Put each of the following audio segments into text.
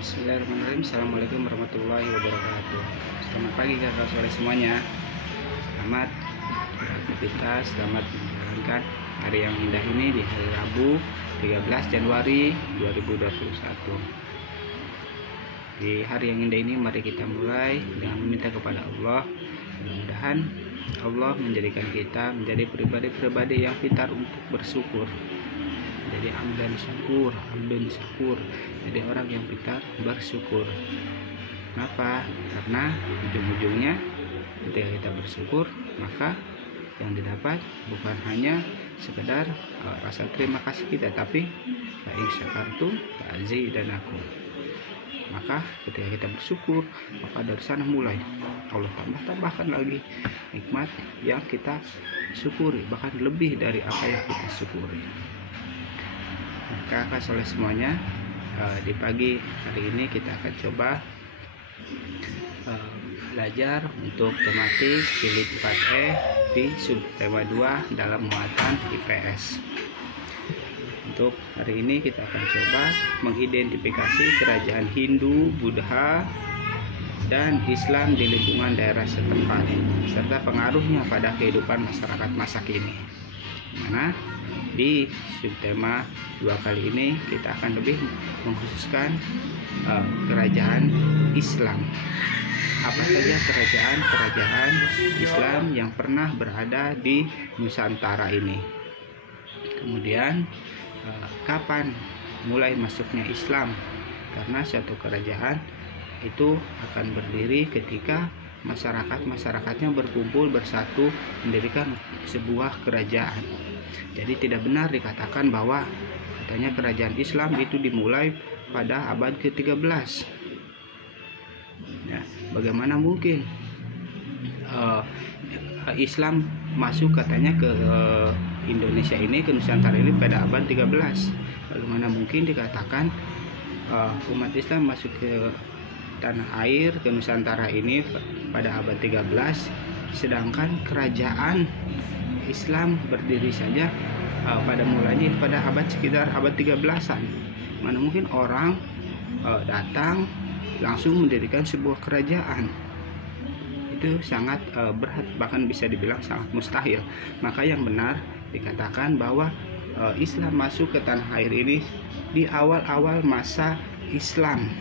Bismillahirrahmanirrahim. Assalamualaikum warahmatullahi wabarakatuh. Selamat pagi kakak sore semuanya. Selamat beraktivitas, selamat menjalankan hari yang indah ini di hari Rabu 13 Januari 2021. Di hari yang indah ini mari kita mulai dengan meminta kepada Allah. Mudah-mudahan Allah menjadikan kita menjadi pribadi-pribadi yang pintar untuk bersyukur. Jadi amdan syukur, jadi orang yang pintar bersyukur. Kenapa? Karena ujung-ujungnya ketika kita bersyukur, maka yang didapat bukan hanya sekedar rasa terima kasih kita, tapi la in syakartum la azidanakum. Maka ketika kita bersyukur, maka dari sana mulai Allah tambahkan lagi nikmat yang kita syukuri, bahkan lebih dari apa yang kita syukuri. Kakak soleh semuanya, di pagi hari ini kita akan coba belajar untuk tematik jilid 4E di subtema 2 dalam muatan IPS. Untuk hari ini kita akan coba mengidentifikasi kerajaan Hindu, Buddha, dan Islam di lingkungan daerah setempat serta pengaruhnya pada kehidupan masyarakat masa kini. Mana di subtema 2 kali ini kita akan lebih mengkhususkan kerajaan Islam. Apa saja kerajaan Islam yang pernah berada di Nusantara ini. Kemudian kapan mulai masuknya Islam? Karena suatu kerajaan itu akan berdiri ketika masyarakatnya berkumpul bersatu mendirikan sebuah kerajaan. Jadi tidak benar dikatakan bahwa katanya kerajaan Islam itu dimulai pada abad ke-13. Ya, bagaimana mungkin Islam masuk katanya ke Indonesia ini, ke Nusantara ini pada abad 13? Bagaimana mungkin dikatakan umat Islam masuk ke tanah air, ke Nusantara ini pada abad 13, sedangkan kerajaan Islam berdiri saja pada mulanya pada sekitar abad 13-an. Mana mungkin orang datang langsung mendirikan sebuah kerajaan. Itu sangat berat, bahkan bisa dibilang sangat mustahil. Maka yang benar dikatakan bahwa Islam masuk ke tanah air ini di awal-awal masa Islam,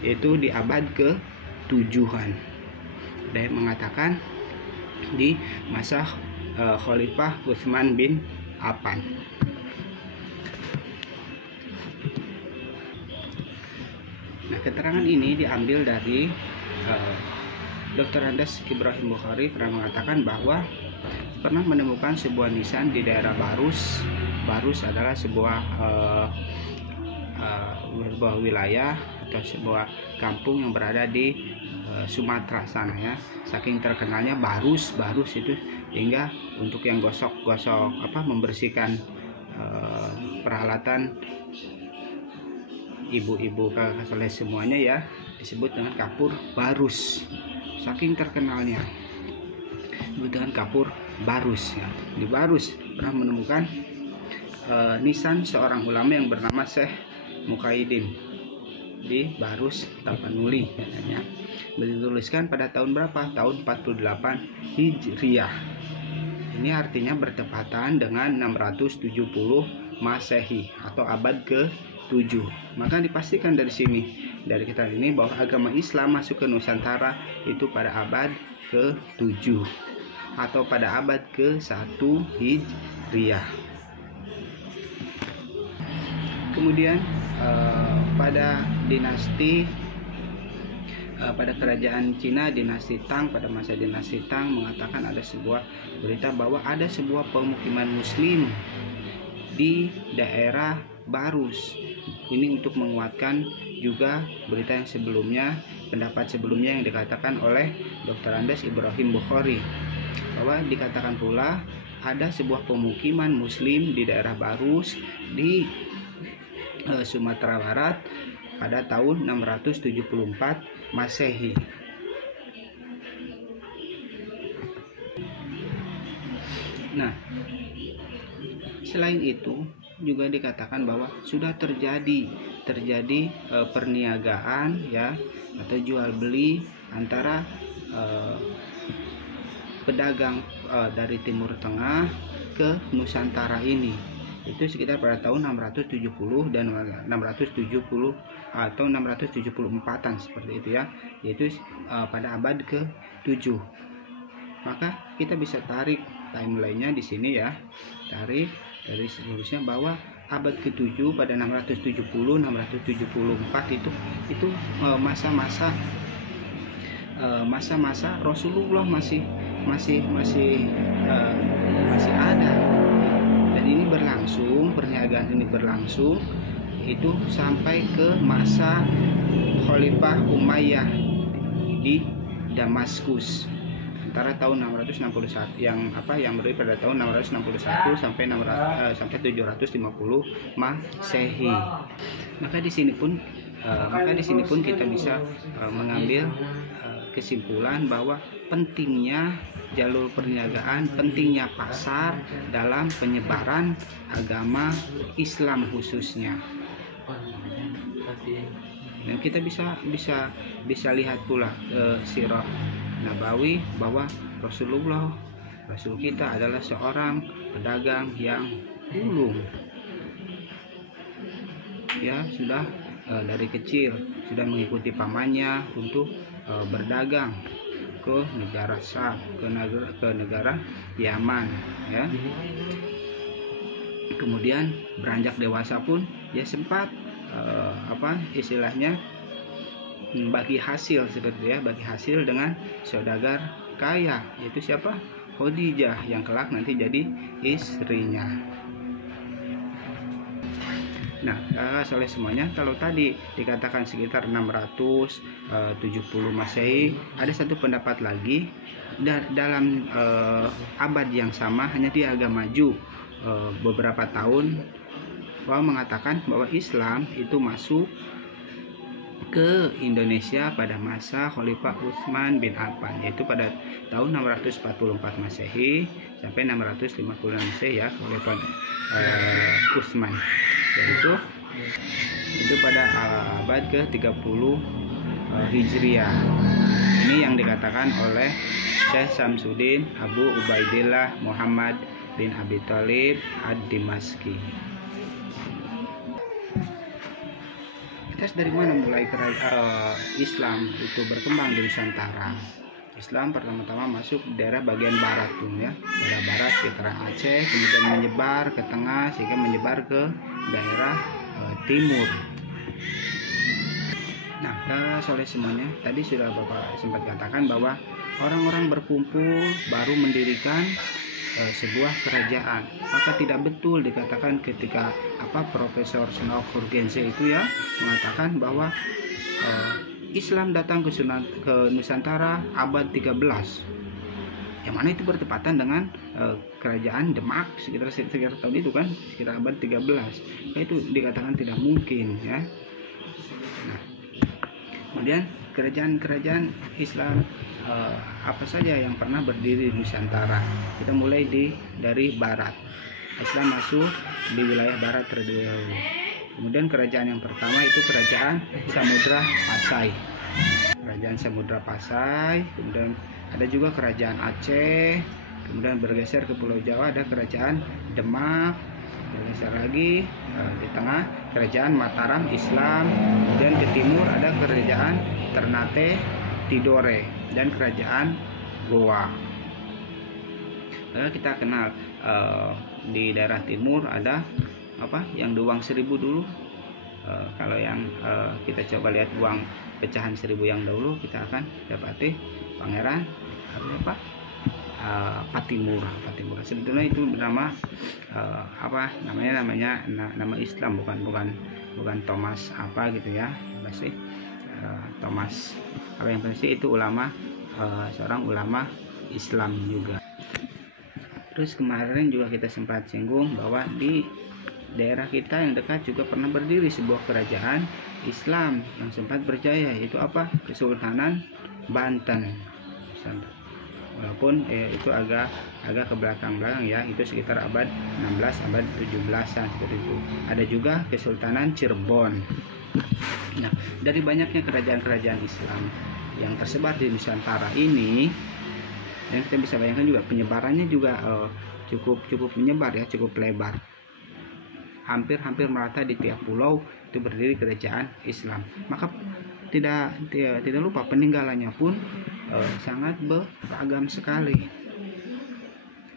yaitu di abad ke-7-an. Ada yang mengatakan di masa Khalifah Utsman bin Affan. Nah, keterangan ini diambil dari Dr. Andes Ibrahim Bukhari pernah mengatakan bahwa pernah menemukan sebuah nisan di daerah Barus. Barus adalah sebuah wilayah atau sebuah kampung yang berada di Sumatera sana ya. Saking terkenalnya Barus itu, hingga untuk yang gosok-gosok membersihkan peralatan ibu-ibu kakak soleh semuanya ya, disebut dengan kapur Barus. Saking terkenalnya disebut dengan kapur Barus ya. Di Barus pernah menemukan nisan seorang ulama yang bernama Syekh Mukaidin di Barus Tapanuli katanya. Dituliskan pada tahun berapa? Tahun 48 Hijriah. Ini artinya bertepatan dengan 670 Masehi atau abad ke-7. Maka dipastikan dari sini, dari kita ini, bahwa agama Islam masuk ke Nusantara itu pada abad ke-7 atau pada abad ke-1 Hijriah. Kemudian pada kerajaan Cina dinasti Tang, pada masa dinasti Tang mengatakan ada sebuah berita bahwa ada sebuah pemukiman muslim di daerah Barus. Ini untuk menguatkan juga berita yang sebelumnya, pendapat sebelumnya yang dikatakan oleh Dr. Andes Ibrahim Bukhari, bahwa dikatakan pula ada sebuah pemukiman muslim di daerah Barus di Sumatera Barat pada tahun 674 Masehi. Nah, selain itu juga dikatakan bahwa sudah terjadi terjadi perniagaan ya, atau jual beli antara pedagang dari Timur Tengah ke Nusantara ini. Itu sekitar pada tahun 670 dan 670 atau 674-an seperti itu ya, yaitu pada abad ke-7. Maka kita bisa tarik timelinenya di sini ya, tarik dari seluruhnya bahwa abad ke-7 pada 670 674 itu masa-masa Rasulullah masih ada, dan ini berlangsung, perniagaan ini berlangsung itu sampai ke masa Khalifah Umayyah di Damaskus antara tahun 661 yang berdiri pada tahun 661 sampai 750 Masehi. Maka di sini pun kita bisa mengambil kesimpulan bahwa pentingnya jalur perniagaan, pentingnya pasar dalam penyebaran agama Islam khususnya. Dan kita bisa lihat pula sirah Nabawi bahwa Rasul kita adalah seorang pedagang yang ulung ya, sudah dari kecil sudah mengikuti pamannya untuk berdagang ke negara Syam, ke negara Yaman ya. Kemudian beranjak dewasa pun dia sempat istilahnya bagi hasil seperti ya, bagi hasil dengan saudagar kaya, yaitu siapa? Khadijah, yang kelak nanti jadi istrinya. Nah, oleh semuanya, kalau tadi dikatakan sekitar 670 Masehi, ada satu pendapat lagi dalam abad yang sama, hanya dia agak maju beberapa tahun, bahwa mengatakan bahwa Islam itu masuk ke Indonesia pada masa Khalifah Utsman bin Affan, yaitu pada tahun 644 Masehi sampai 656 Masehi ya, Khalifah Utsman, yaitu itu pada abad ke-30 Hijriah. Ini yang dikatakan oleh Syekh Samsuddin Abu Ubaidillah Muhammad bin Abi Thalib ad-Dimashqi. Dari mana mulai Islam itu berkembang di Nusantara? Islam pertama-tama masuk di daerah bagian barat tuh ya, daerah barat sekitaran Aceh, kemudian menyebar ke tengah sehingga menyebar ke daerah timur. Nah, oleh semuanya tadi sudah Bapak sempat katakan bahwa orang-orang berkumpul baru mendirikan sebuah kerajaan. Maka tidak betul dikatakan ketika Profesor Snow Hurgense itu ya mengatakan bahwa Islam datang ke Nusantara abad 13, yang mana itu bertepatan dengan kerajaan Demak sekitar tahun itu kan, sekitar abad 13. Nah, itu dikatakan tidak mungkin ya. Nah, kemudian kerajaan Islam apa saja yang pernah berdiri di Nusantara? Kita mulai dari barat. Islam masuk di wilayah barat terlebih dahulu. Kemudian kerajaan yang pertama itu kerajaan Samudra Pasai. Kerajaan Samudra Pasai, kemudian ada juga kerajaan Aceh, kemudian bergeser ke Pulau Jawa ada kerajaan Demak, bergeser lagi di tengah kerajaan Mataram Islam, kemudian ke timur ada kerajaan Ternate Tidore dan kerajaan Goa. Lalu kita kenal di daerah timur ada yang uang 1000 dulu. Kalau yang kita coba lihat uang pecahan 1000 yang dahulu, kita akan dapati Pangeran Patimura. Sebetulnya itu bernama nama Islam, bukan Thomas gitu ya, pasti Thomas yang pasti itu ulama, seorang ulama Islam juga. Terus kemarin juga kita sempat singgung bahwa di daerah kita yang dekat juga pernah berdiri sebuah kerajaan Islam yang sempat berjaya, yaitu Kesultanan Banten. walaupun itu agak ke belakang ya, itu sekitar abad 16, abad 17-an seperti itu. Ada juga Kesultanan Cirebon. Nah, dari banyaknya kerajaan-kerajaan Islam yang tersebar di Nusantara ini, dan kita bisa bayangkan juga penyebarannya juga cukup menyebar ya, cukup lebar. Hampir merata di tiap pulau itu berdiri kerajaan Islam. Maka tidak lupa peninggalannya pun sangat beragam sekali.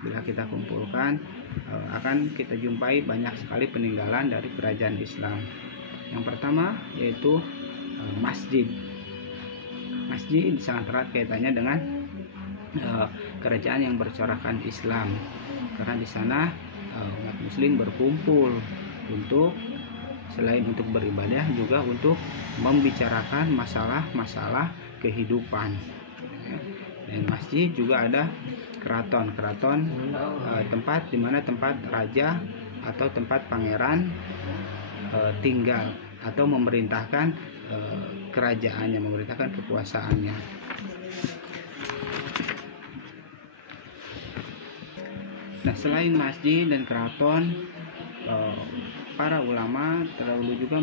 Bila kita kumpulkan, akan kita jumpai banyak sekali peninggalan dari kerajaan Islam. Yang pertama yaitu masjid. Masjid sangat erat kaitannya dengan kerajaan yang bercorakkan Islam, karena di sana umat Muslim berkumpul untuk selain untuk beribadah juga untuk membicarakan masalah-masalah kehidupan. Dan masjid juga ada keraton, tempat di mana tempat raja atau tempat pangeran tinggal atau memerintahkan kerajaannya, memerintahkan kekuasaannya. Nah, selain masjid dan keraton, para ulama terdahulu juga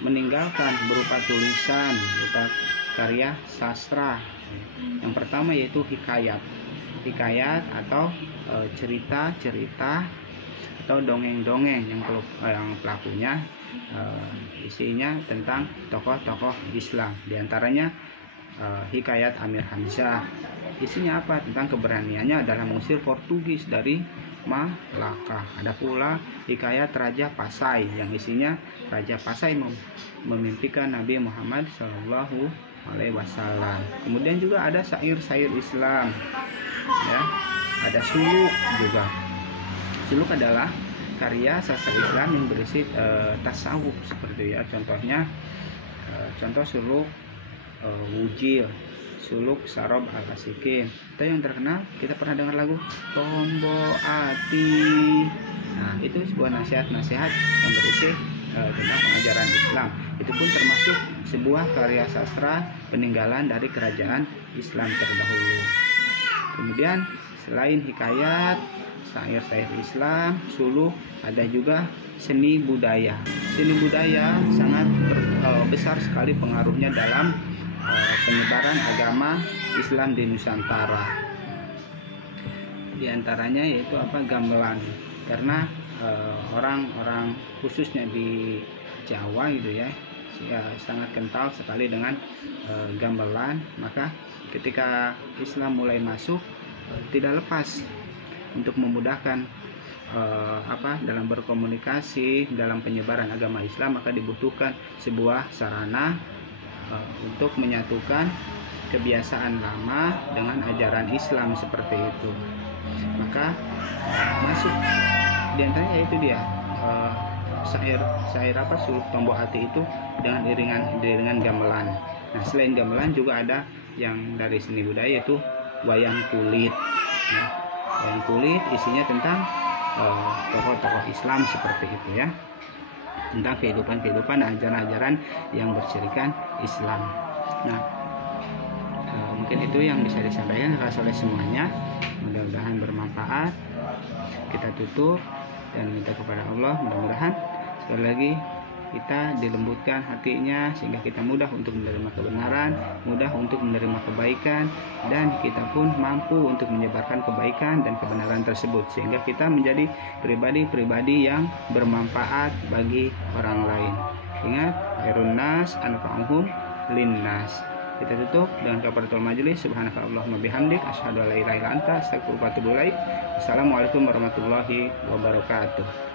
meninggalkan berupa tulisan, berupa karya sastra. Yang pertama yaitu hikayat atau cerita-cerita atau dongeng-dongeng yang pelakunya isinya tentang tokoh-tokoh Islam. Di antaranya hikayat Amir Hamzah. Isinya apa? Tentang keberaniannya adalah mengusir Portugis dari Malaka. Ada pula hikayat Raja Pasai yang isinya Raja Pasai memimpikan Nabi Muhammad SAW. Kemudian juga ada syair-syair Islam, ya. Ada suluk juga. Suluk adalah karya sastra Islam yang berisi tasawuf seperti ya. Contoh suluk Wujil, suluk Sarob Al-Asikin. Atau yang terkenal kita pernah dengar lagu Tombo Ati. Nah, itu sebuah nasihat-nasihat yang berisi tentang pengajaran Islam. Itu pun termasuk sebuah karya sastra peninggalan dari kerajaan Islam terdahulu. Kemudian selain hikayat, syair-syair Islam, suluk, ada juga seni budaya. Seni budaya sangat besar sekali pengaruhnya dalam penyebaran agama Islam di Nusantara. Di antaranya yaitu gamelan, karena orang-orang khususnya di Jawa gitu ya, sangat kental sekali dengan gamelan. Maka ketika Islam mulai masuk, tidak lepas untuk memudahkan dalam berkomunikasi, dalam penyebaran agama Islam, maka dibutuhkan sebuah sarana untuk menyatukan kebiasaan lama dengan ajaran Islam seperti itu. Maka masuk diantaranya yaitu dia syair suluk Tombo Ati itu dengan iringan gamelan. Nah, selain gamelan juga ada yang dari seni budaya yaitu wayang kulit. Nah, wayang kulit isinya tentang tokoh-tokoh Islam seperti itu ya, tentang kehidupan ajaran-ajaran yang bercirikan Islam. Nah, mungkin itu yang bisa disampaikan oleh semuanya. Mudah-mudahan bermanfaat. Kita tutup dan minta kepada Allah, mudah-mudahan sekali lagi kita dilembutkan hatinya sehingga kita mudah untuk menerima kebenaran, mudah untuk menerima kebaikan, dan kita pun mampu untuk menyebarkan kebaikan dan kebenaran tersebut sehingga kita menjadi pribadi-pribadi yang bermanfaat bagi orang lain. Ingat, khairun nas anfa'uhum linnas. Kita tutup dengan kafaratul majelis. Subhanakallahumma bihamdik asyhadu an la ilaha illa anta astaghfiruka wa atubu ilaik. Assalamualaikum warahmatullahi wabarakatuh.